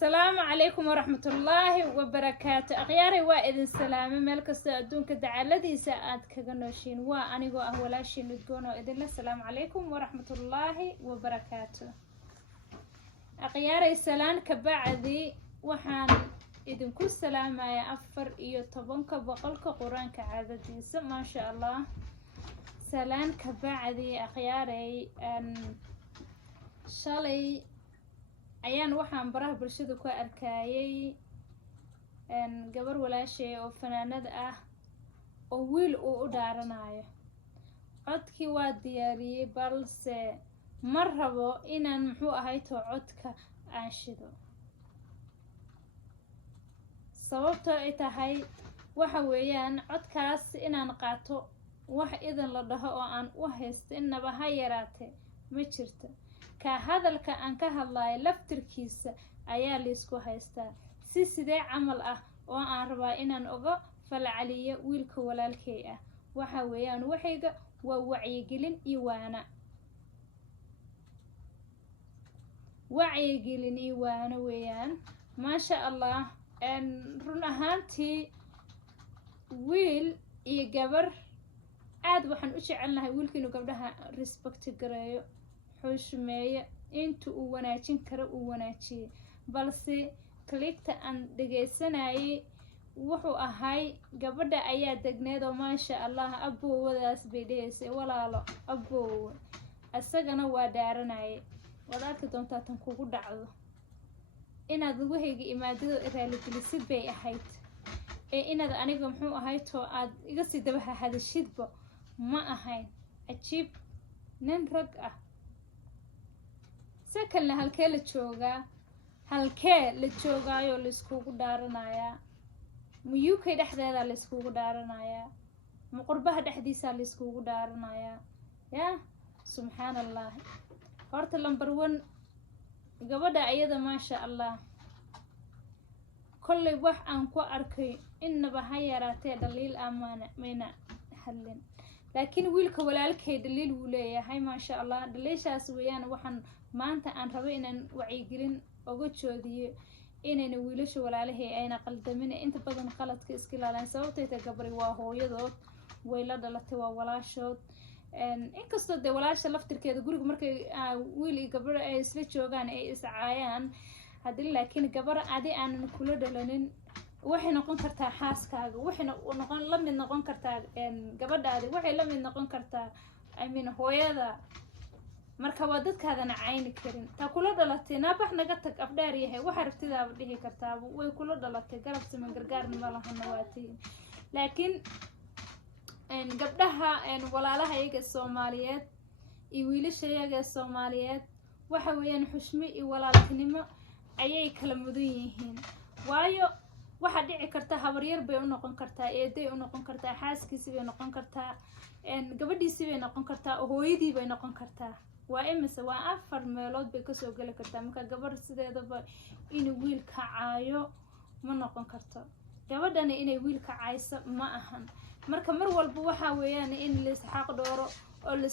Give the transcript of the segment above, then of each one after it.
السلام عليكم ورحمة الله وبركاته. أخياري وإذن السلام ملك السادون كدعالتي ساعات كغنوشين وأنيقو أهولاشين ندقونو إذن السلام عليكم ورحمة الله وبركاته. أخياري السلام كبعدي وحان إذن كل سلام يا أفر إيو طبنك بقلك قرآن كعادتي ما شاء الله. سلام كبعدي أخياري شالي ayaan waxaan baraha bulshada ku arkayay gabar walaashay oo fanaanad ah oo wiil uu u dhaaranayo codkii waa diyaariyay balse ma rabo inaan muxuu ahay to codka aan shido sababtoo ay tahay waxa weeyaan codkaas inaan qaato wax idan la dhaho oo aan u haysto inaba ha yaraatee ma jirto ka hadalka aan ka hadlayo laftirkiisa ayaa la isku haystaa sidee camal ah oo aan rabaa inaan uga falceliyo wiilka walaalkay ah waxa weeyaan waxayga waa wacyigelin iyo waana weeyaan maasha allah run ahaantii wiil iyo gabar aad waxaan u jecelnahay wiilka inuu gabdhaha respect gareeyo xushmeeyo inta uu wanaajin karo uu wanaajiyo balse kliigta aan dhageysanayay wuxuu ahay gabadha ayaa degneed oo maasha allah abowadaas bay dhahaysay walaalo abow asagana waa dhaaranayay waad arki doontaa tan kugu dhacdo inaad wahayga imaadada raaligelisad bay ahayd ee inaad aniga muxuu ahay to aad iga sii daba hadashidba ma ahayn ajiib nin rag ah sakalna halkee la joogaayo la iskugu dhaaranayaa ma UK dhexdeeda la iskugu dhaaranayaa ma qurbaha dhexdiisa la iskugu dhaaranayaa ya subhanallah horta number 1 gabadha ayada maasha allah kollay wax aan ku arkay inaba ha yaraatee dhaliil amaana mayna hadlin laakiin wiilka walaalkay dhaliil wuu leeyahay maasha allah dhaliishaas weeyaan waxaan maanta aan rabo inaan wacyigelin uga joodiyo inayna wiilasha walaalahay ayna qaldamin inta badan qaladka iska ilaalin sababtoo ay gabari waa hooyadood way la dhalatay waa walaashood inkastoo de walaasha laftirkeeda guriga markay wiil iyo gabar ay isla joogaan ay iscaayaan hadii laakiin gabar adi aanan kula dhalanin waxay noqon kartaa xaaskaaga waxay la mid noqon kartaa gabadhaadi waxay la mid noqon kartaa hooyada marka waa dadkaadana cayni karin ta kula dhalatay naabax naga tag afdhaar yahay waxa raftidaaba dhihi kartaa way kula dhalatay garab siman gargaarna ma lahana waatiin laakiin gabdhaha walaalaha iyaga Soomaaliyeed iyo wiilasha iyaga Soomaaliyeed waxa weeyaan xushmo iyo walaaltinimo ayay kala mudan yihiin waayo waxa dhici karta habaryar bay u noqon kartaa eeday u noqon kartaa xaaskiisa bay noqon kartaa gabadhiisa bay noqon kartaa hooyadii bay noqon kartaa waa imise waa 4 meelood bay ka soo gali kartaa marka gabar sideedaba inuu wiil ka caayo ma noqon karto gabadhana inay wiil ka caayso ma ahan marka mar walba waxa weeyaan in la isxaq dhooro oo la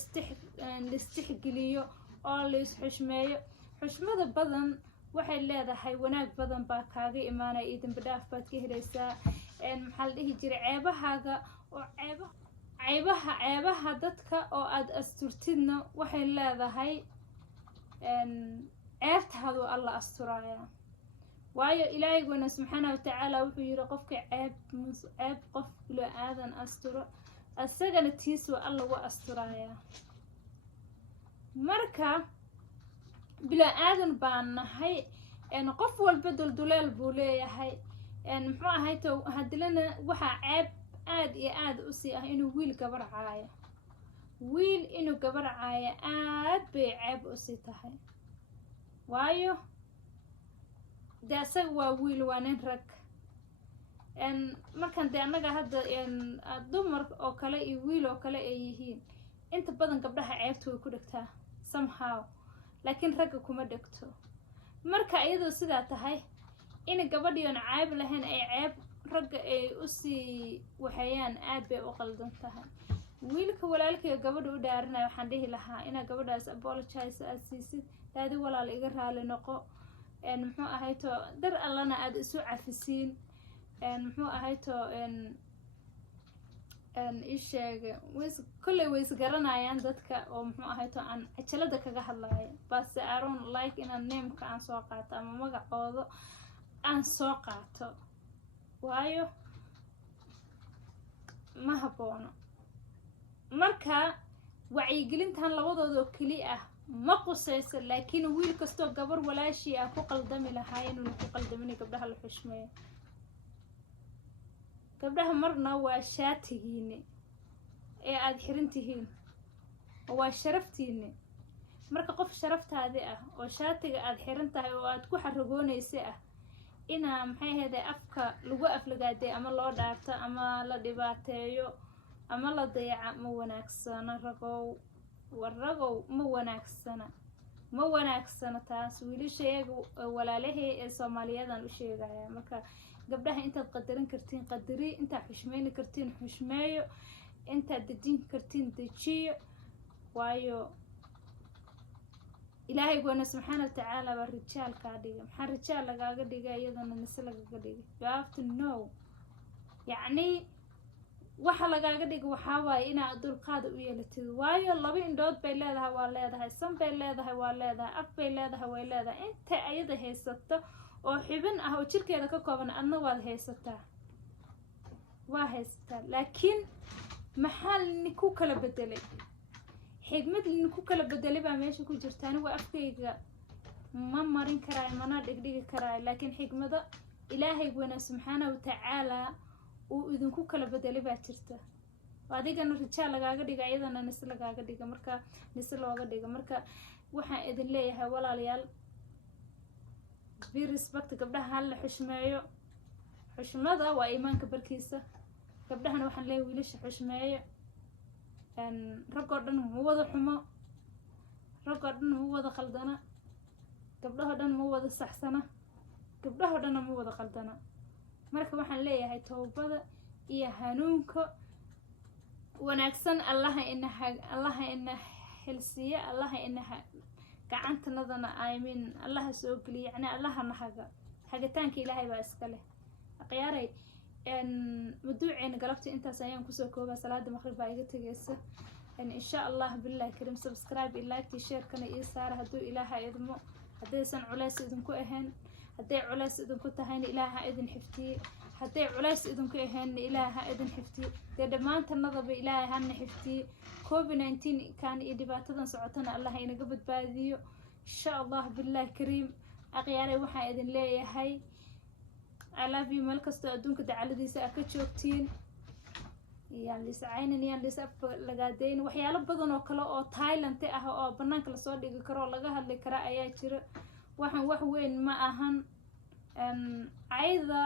istixgeliyo oo la xushmeeyo xushmada badan waxay leedahay wanaag badan baa kaaga imaanay idin badhaaf baad ka helaysaa maxaa la dhihi jiray ceebahaaga oo ceebaha dadka oo aad asturtidna waxay leedahay ceebtaadu alla asturaaya waayo ilaahayna subxaanahu wa tacaala wuxuu yiri qofka ceeb qof bilo aadan asturo asagana tiisu alla wa asturaaya marka bilo aadan baan nahay qof walba dulduleel buu leeyahay muxuu ahay to hadilana waxa ceeb aad iyo aad u sii ah inuu wiil gabar caayo aad bay ceeb u sii tahay waayo daasag waa wiil waa nin rag markan de anaga hadda dumar oo kale iyo wiil oo kale ay yihiin inta badan gabdhaha ceebta way ku dhigtaa somehow laakiin ragga kuma dhigto marka iyadoo sidaa tahay in gabadhiyoon ceeb lahayn ay ceeb ragga ay u sii waxayaan aad bay u qaldan tahay wiilka walaalkay gabadha u dhaaranay waxaan dhihi lahaa ina gabadhaas apologize aad siisid daadi walaal iga raali noqo muxuu ahayto dar allana aad isu cafisiin muxuu ahayto isheeg kolley way isgaranayaan dadka oo muxuu ahayto aan cajalada kaga hadlayo balse I don't like inaan nameka aan soo qaato ama magacooda aan soo qaato waayo ma haboono marka wacyigelintan labadooda oo keli ah ma qusayso laakiin wiil kastoo gabar walaashii ah ku qaldami lahaa inuu ku qaldamin gabdhaha la xushmeeyo gabdhaha marna waa shaatigiini ee aad xiran tihiin waa sharaftiini marka qof sharaftaadi ah oo shaatiga aad xiran tahay oo aad ku xaragoonaysa ah inaa maxay ahaydee afka lagu aflagaaday ama loo dhaarto ama la dhibaateeyo ama la dayaca ma wanaagsana ragow ma wanaagsana taas wiilashayaga walaalahey ee Soomaaliyeedaan u sheegaya marka gabdhaha intaad qadarin kartiin qadari intaad xushmeyn kartiin xushmeeyo intaad dejin kartiin dejiyo waayo ilaahay goona subxaanahu wa ta'aala waa rijaal ka dhigay maxaa rijaal lagaaga dhigay iyadana nise lagaga dhigay you have to know yacni waxa lagaaga dhigay waxaa waaye inaad dulqaada u yeelatid waayo laba indhood bay leedahay waa leedahay san bay leedahay waa leedahay af bay leedahay way leedahay inta ayada haysato oo xibin ah oo jirkeeda ka kooban adna waad haysataa waa haysataa laakiin maxaa ku kala bedelay xigmad ku kala bedelay baa meesha ku jirta anigu afkayga ma marin karaay mana dhigdhigi karaay laakiin xigmada ilaahay goona subxaanahu wa ta'aala uu idinku kala bedelay baa jirta adigana rijaal lagaaga dhiga ayadana nis lagaaga dhiga marka nis looga dhiga marka waxaan idin leeyahay walaalayaal be respect gabdhaha hal xushmeeyo xushmada waa iimaanka barkiisa gabdhahana waxaan leeyahay wiilasha xushmeeyo ragoo dhan ma wada xumo ragoo dhan ma wada khaldana gabdhaho dhan ma wada saxsana gabdhaho dhan ma wada khaldana marka waxaan leeyahay toobada iyo hanuunka wanaagsan allaha ina helsiya allaha ina gacantanadana aamin allaha soo geliya yacni allaha nahaga hagitaanka ilaahay baa iska leh aqyaaray maduuceena galabta intaas ayaan kusoo koobaa salaada maqrib baa iga tegaysa insha allah billahi karim subscribe iyo like share kana iyo saara hadduu ilaaha idmo haddaysan culays idinku ahayn hadday culays idinku tahayna ilaaha idin xiftiye hadday culays idinku ahaynna ilaaha idin xiftiye dee dhammaantanadaba ilaahay hana xiftiye COVID-19 kan iyo dhibaatadan socotana allah inaga badbaadiyo insha allah billahi karim aqyaaray waxaan idin leeyahay I love you meel kastoo adduunka dacaladiisa aad ka joogtiin yaan liscaynin yaan lisaf lagaadeyn waxyaalo badan oo kale oo Thailand ah oo banaanka la soo dhigi karo oo laga hadli kara ayaa jira waxaan wax weyn ma ahan ayda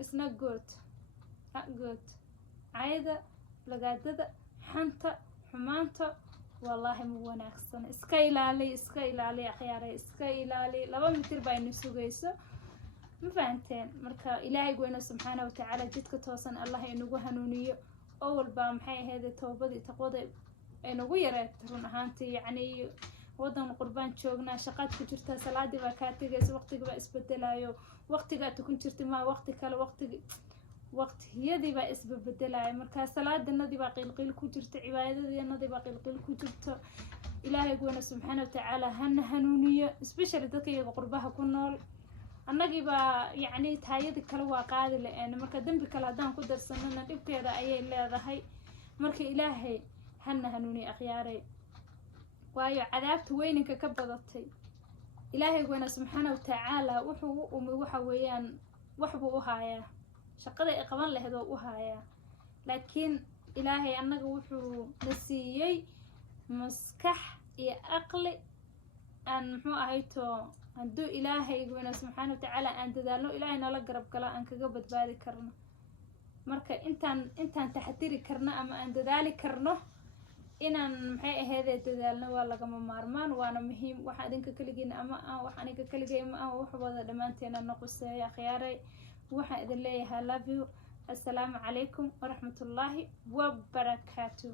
it's not good ayda lagaadada xanta xumaanta wallahi ma wanaagsan iska ilaali akhyaaray iska ilaali 2 mitir baa inuu sugayso ma fahanteen marka ilaahay go'ayna subxaanahu wa ta'aala jidka toosan allah inagu hanuuniyo oo walba maxay ahayd toobadii taqwada inagu yareed run ahaantii yacni wadan qurbaan joognaa shaqaad ku jirta salaadii baa ka tagaysa waqtiga baa isbedelayo waqtiga tukun jirtay ma waqti kale waqtiyadii baa isbedelayo marka salaadanadii baa qilqil ku jirta cibaadadeenadii baa qilqil ku jirta ilaahay go'ayna subxaanahu wa ta'aala hana hanuuniyo especially dadka iyaga qurbaha ku nool annagii baa yacni taayadii kale waa qaadi la'aan marka dambi kale haddaan ku darsanana dhibkeeda ayay leedahay marka ilaahay hana hanuuni akhyaaray waayo cadaabta weyninka ka badatay ilaahay go'ayna subxaanahu wa ta'aala wuxuu u umay waxa weeyaan wax buu u haayaa shaqada ay qaban lahayd oo u haayaa laakiin ilaahay annaga wuxuu na siiyey maskax iyo aqli aan muxuu ahayto hadduu ilaahay go'ayna subxaanahu wa ta'aala aan dadaalno ilaahay nala garab gala aan kaga badbaadi karno marka intaan taxadiri karno ama aan dadaali karno inaan maxay ahayd dadaalno waa lagama maarmaan waana muhiim waxa idinka kaligiina ama wax aniga kaligay ma ah wax wada dhamaanteena noqoseeyo akhyaaray waxaan idin leeyahay love you assalaamu calaykum waraxmatullaahi wabarakaatuh